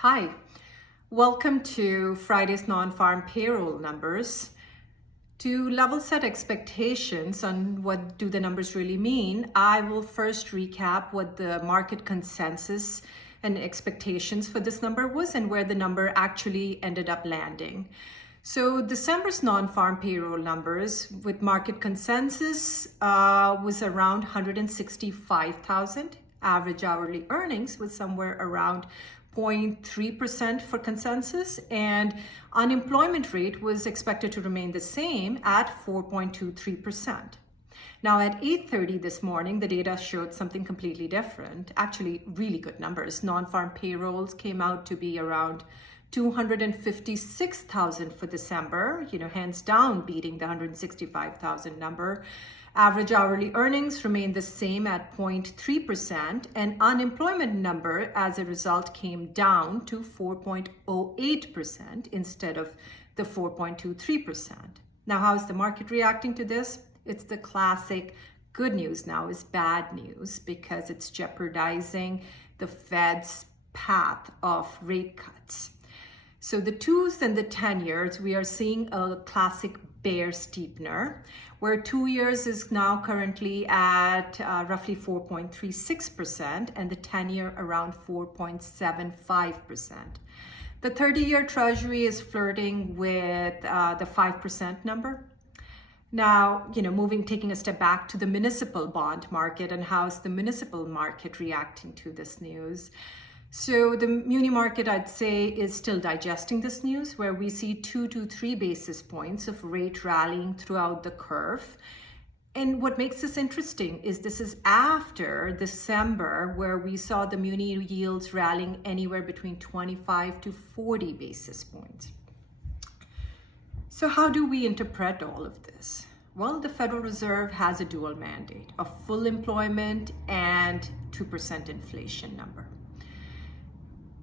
Hi, welcome to Friday's non-farm payroll numbers. To level set expectations on what do the numbers really mean, I will first recap what the market consensus and expectations for this number was and where the number actually ended up landing. So December's non-farm payroll numbers with market consensus was around 165,000. Average hourly earnings was somewhere around 0.3% for consensus, and unemployment rate was expected to remain the same at 4.23%. Now at 8:30 this morning, the data showed something completely different. Actually, really good numbers. Non-farm payrolls came out to be around 256,000 for December, hands down beating the 165,000 number. Average hourly earnings remained the same at 0.3%, and unemployment number as a result came down to 4.08% instead of the 4.23%. Now, how is the market reacting to this? It's the classic good news now is bad news because it's jeopardizing the Fed's path of rate cuts. So the 2s and the 10 years, we are seeing a classic bear steepener, where 2 years is now currently at roughly 4.36% and the 10-year around 4.75%. The 30-year Treasury is flirting with the 5% number. Now, taking a step back to the municipal bond market and how's the municipal market reacting to this news. So the muni market, I'd say, is still digesting this news, where we see 2 to 3 basis points of rate rallying throughout the curve. And what makes this interesting is this is after December, where we saw the muni yields rallying anywhere between 25 to 40 basis points. So how do we interpret all of this? Well, the Federal Reserve has a dual mandate of full employment and 2% inflation number.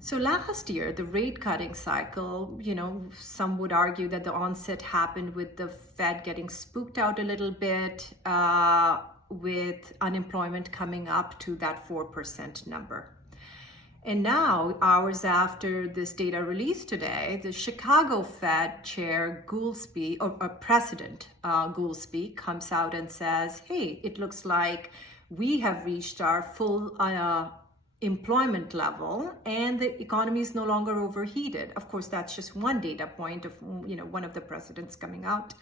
So last year, the rate cutting cycle, some would argue that the onset happened with the Fed getting spooked out a little bit with unemployment coming up to that 4% number. And now, hours after this data released today, the Chicago Fed Chair Goolsbee, or President Goolsbee, comes out and says, hey, it looks like we have reached our full employment level and the economy is no longer overheated. Of course, that's just one data point of one of the presidents coming out.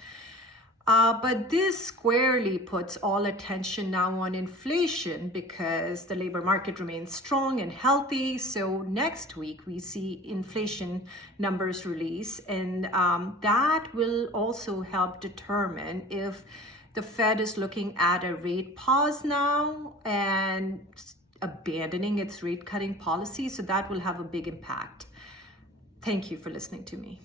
But this squarely puts all attention now on inflation because the labor market remains strong and healthy. So next week we see inflation numbers release, and that will also help determine if the Fed is looking at a rate pause now and abandoning its rate cutting policy. So that will have a big impact. Thank you for listening to me.